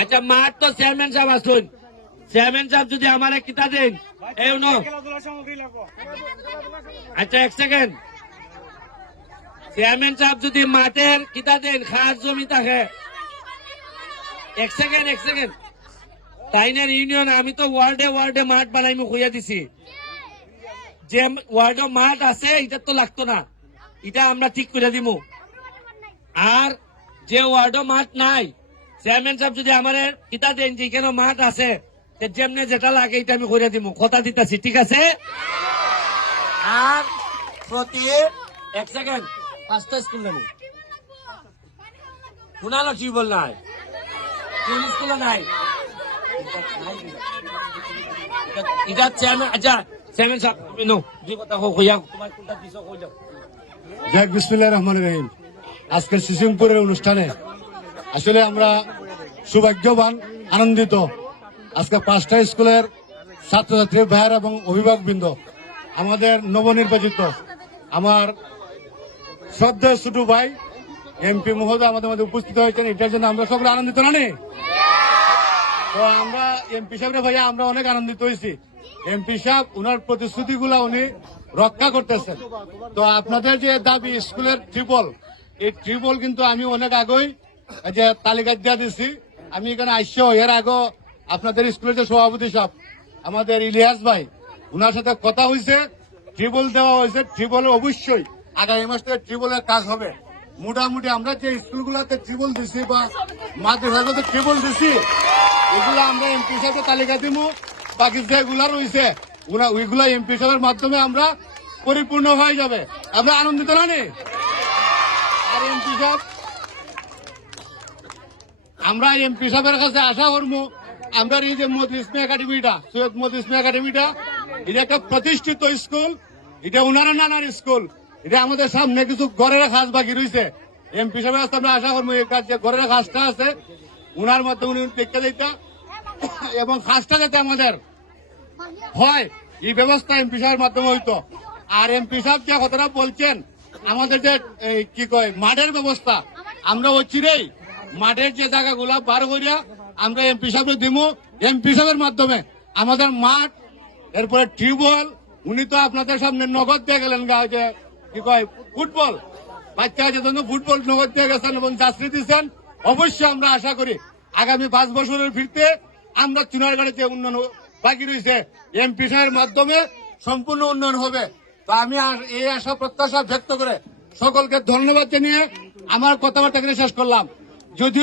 আচ্ছা মাঠ তো চেয়ারম্যান সাহেব আসুন। চেয়ারম্যান সাহেব যদি আমার কিতা দেন আচ্ছা এক সেকেন্ড চেয়ারম্যান সাহেব যদি মাঠের কিতা দেন, খাস জমি থাকে। এক সেকেন্ড এক সেকেন্ড তাইনের ইউনিয়ন আমি তো ওয়ার্ডে ওয়ার্ডে মাঠ বানাইমু খুঁয়া দিছি। যে ওয়ার্ডে মাঠ আছে, এটা তো লাগতো না। এটা আমরা ঠিক করে দিমু। আর যে ওয়ার্ডে মাঠ নাই চেয়ারম্যান সাহেব যদি আমার কিতা দেন যে কেন মাঠ আছে যেমনে যেটা লাগে এটা আমি করে দিমু। কথা দিতাছি ঠিক আছে? আর প্রতি এক সেকেন্ড পাঁচটা স্কুল নেব। কুনালো টিউবওয়েল নাই। কোন স্কুলে নাই? এটা চেয়ারম্যান আচ্ছা চেয়ারম্যান সাহেব নো দুই কথা হোক হইয়া তোমার কোনটা দিছো কই যাও যাক বিসমুল্লাহ রহমান রহিম। আজকের শিশুমপুরের অনুষ্ঠানে আসলে আমরা সৌভাগ্যবান, আনন্দিত। আজকে পাঁচটা স্কুলের ছাত্রছাত্রী ভাইয়ের এবং অভিভাবক বৃন্দ আমাদের নবনির্বাচিত, আমার শ্রদ্ধেয় ছোট ভাই, এমপি মহোদয় আমাদের মধ্যে উপস্থিত হয়েছেন। এটার জন্য আমরা সকলে আনন্দিত, না তো আমরা এমপি সাহেবের ভাইয়া, আমরা অনেক আনন্দিত হয়েছি। এমপি সাহেব, উনার প্রতিশ্রুতিগুলা উনি রক্ষা করতেছেন। তো আপনাদের যে দাবি, স্কুলের ট্রিপল এই ট্রিপল কিন্তু আমি অনেক আগেই যে তালিকা দিয়ে আমি এখানে আসছি আগে আপনাদের স্কুলের যে সভাপতি আমাদের ইলিয়াস ভাই, উনার সাথে কথা হয়েছে ট্রিপল দেওয়া হয়েছে অবশ্যই আগামী মাস থেকে ট্রিপলের কাজ হবে মোটামুটি আমরা যে স্কুলগুলোতে ট্রিপল দিছি বা মাদ্রাসাগুলোতে ট্রিপল দিছি, এগুলো আমরা এমপি সাহেবের তালিকা দিব বাকি যেগুলা রয়েছে, ওগুলা, ওইগুলা এমপি সাহেবের মাধ্যমে আমরা পরিপূর্ণ হয়ে যাবে আমরা আনন্দিত নি? আর এমপি সাহেব আমরা এমপি সাহেবের কাছে আশা করব, আমরা এই যে মদ ইসমি একাডেমিটা, সৈয়দ মদ ইসমি একাডেমিটা, এটা একটা প্রতিষ্ঠিত স্কুল, এটা ওনারা নানার স্কুল, এটা আমাদের সামনে কিছু ঘরের কাজ বাকি রয়েছে। এমপি সাহেবের কাছে আমরা আশা করব, এই কাজ যে ঘরের কাজটা আছে, উনার মধ্যে উনি দেখতে দিতা এবং কাজটা যাতে আমাদের হয়, এই ব্যবস্থা এমপি সাহেবের মাধ্যমে হইতো। আর এমপি সাহেব যে কথাটা বলছেন, আমাদের যে কি কয়, মাঠের ব্যবস্থা, আমরা অচিরেই মাঠের যে জায়গাগুলা বার করিয়া আমরা এমপি সাহেবের দিব এমপি সাহেবের মাধ্যমে আমাদের মাঠ, এরপরে টিউবওয়েল, উনি তো আপনাদের সামনে নগদ দিয়ে গেলেন গা যে কি কয়, ফুটবল। বাচ্চাদের জন্য ফুটবল নগদ দিয়ে গেছেন এবং যাত্রী দিচ্ছেন, অবশ্যই আমরা আশা করি আগামী পাঁচ বছরের ফিরতে আমরা চুনারগাড়িতে উন্নয়ন বাকি রয়েছে। এমপি সাহেবের মাধ্যমে সম্পূর্ণ উন্নয়ন হবে। তো আমি এই আশা প্রত্যাশা ব্যক্ত করে সকলকে ধন্যবাদ জানিয়ে আমার কথাবার্তা শেষ করলাম। যদিও